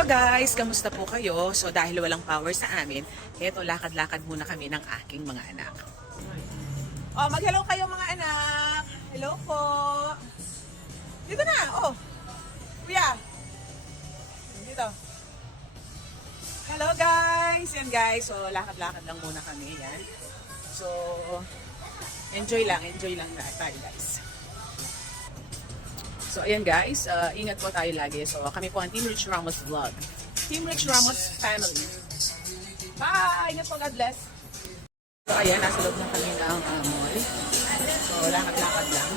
Hello guys! Kamusta po kayo? So dahil walang power sa amin, eto lakad-lakad muna kami ng aking mga anak. Oh, mag-hello kayo mga anak! Hello po! Dito na! Oh! Kuya! Dito. Hello guys! Yan guys, so lakad-lakad lang muna kami. Yan. So, enjoy lang tayo guys. So, ayan guys, ingat po tayo lagi. So, kami po ang Team Rich Ramos Vlog. Team Rich Ramos Family. Bye! Ingat po, God bless. So, ayan, nasa loob na kami ng mall. So, lakad-lakad lang.